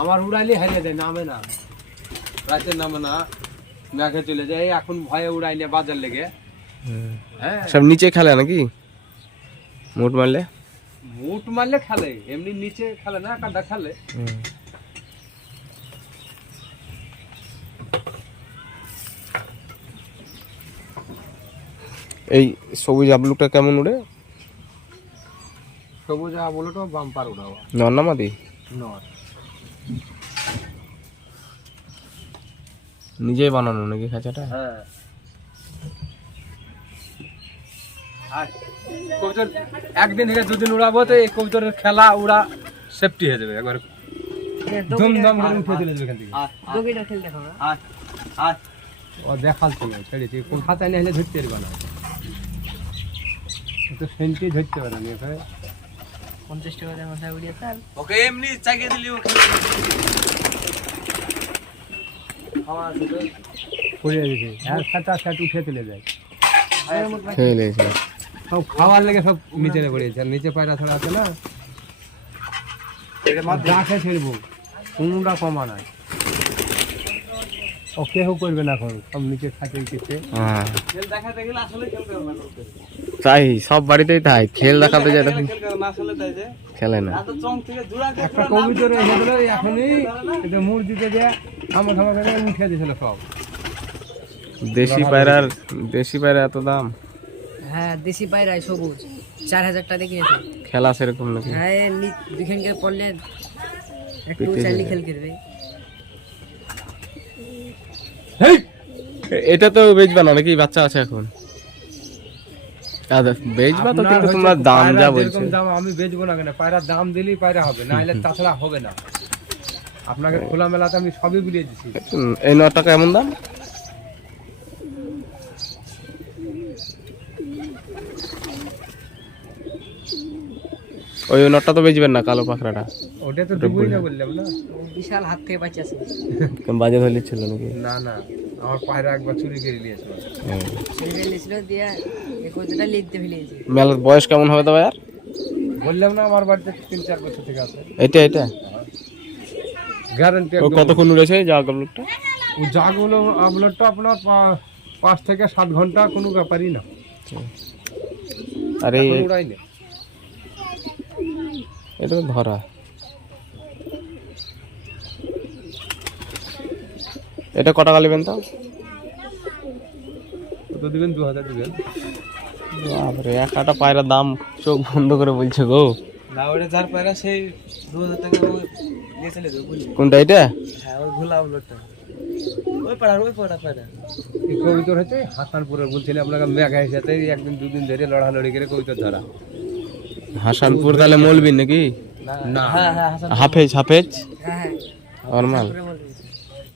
আমার উড়াইলে হারিয়ে দেয়, নামে না, রাতের নামে না, মেঘে চলে যায়। এখন ভয়ে উড়াইলে বাজার লেগে। হ্যাঁ, সব নিচে খেলে নাকি? মুট মারলে খেলে, এমনি নিচে খেলে না, কাদা খেলে। এই সবুজ আবলুকটা কেমন উড়ে? সবুজ আবলুটা বাম্পার উড়াও। নর না মাদি? নর। নিজেই বানানো নাকি খাঁচাটা? হ্যাঁ। আর কবুতর একদিন থেকে দুদিন উড়াবো তো এই কবুতরের খেলা উড়া সেফটি হয়ে যাবে একবার। দমদম করে উঠে চলে যাবে এখান থেকে। দগিটার খেল দেখো না। ও দেখাচ্ছি না, ছেড়েছি। কোন খাতায় নিয়ে ধরতে পারবে না, তো সেন্টি ধরতে পারে না। 50 টাকা মাথায় উড়িয়ে স্যার ওকে এমনি চাগিয়ে দিলি ওকে খাওয়া দিবে পড়ে যাবে। আর খাতা খাট উঠে চলে যায়। খেলেছে সব খাওয়ার লেগে সব নিচে পড়েছে। আর নিচে পায়রা ছড়া আছে না, এটা মাছ রাখে ছেড়বো, কোনটা কমা নাই। ও কেউ করবে না, এখন সব নিচে খাতে কিছু। হ্যাঁ খেল দেখাতে গেলে আসলে খেলতে হবে না, তাই সব বাড়িতেই তাই, খেল দেখাতে যায় তখন না আসলে তাই যে খেলে না। এত চং থেকে জোড়া একটা কবুতর এসে দিল এখনই, এটা মুরগিতে দিয়ে আমার খামা করে উঠে দিয়েছিল সব। দেশি পায়রা এত দাম? হ্যাঁ, দেশি পায়রাই সবুজ 4000 টাকা কিনেছে। খেলা সেরকম নাকি? হ্যাঁ, দুখানকে পড়লে একটু পিটে চাইলে যাবে। খেল করবে। এটা তো বেচবা না নাকি? বাচ্চা আছে এখন? বেচবা তো, কিন্তু তোমরা দাম যা বলছো। দাম আমি বেচবো না কেন? পায়রার দাম দিলেই পায়রা হবে, না হলে তাছাড়া হবে না। আপনাকে খোলা মেলাতে আমি সবই বুলিয়ে দিচ্ছি। এই 9 টাকা এমন দাম? ওই নটটা তো বেচবেন না, কালো পাখরাটা? ওটা তো ডুবুই না বললাম না। বিশাল হাত থেকে বাঁচাছে। বাজে ধরলে ছিল নাকি? না না, আমার পায়রা একবার চুরি করে নিয়েছিল। চুরি করে নিয়েছিল, দিয়ে এই কতটা লিখতে ফেলেছে। মেলার বয়স কেমন হবে তো ভাই? বললাম না আমার বাড়িতে 3-4 বছর থেকে আছে। এটা গ্যারান্টি। ও কতক্ষণ উড়েছে জাগলুকটা? ও জাগলো আপলোডটা আপনার 5 থেকে 7 ঘন্টা, কোনো ব্যাপারই না। আর এই উড়াইলে এটা তো ধরা। এটা কত টাকা নেবেন তো? কত দিবেন? 2000 দিবেন। বাপরে, একটা পায়রার দাম চোখ বন্ধ করে বলছে গো। না ওটা যার পায়রা সেই 2000 টাকা নিয়ে চলে যাবে। কোনটা এটা? হ্যাঁ, ওই ভুলা আপলোডটা ওই পায়রা। এই কবিতর হচ্ছে হাসানপুরের, বলছিলাম আপনাকে মেঘার সাথে একদিন দুদিন ধরে লড়ালড়ি করে কবিতর ধরা। হাসানপুর তাহলে মলবি নাকি? না, হ্যাঁ হাফেজ হ্যাঁ, নরমাল। করে বলবি।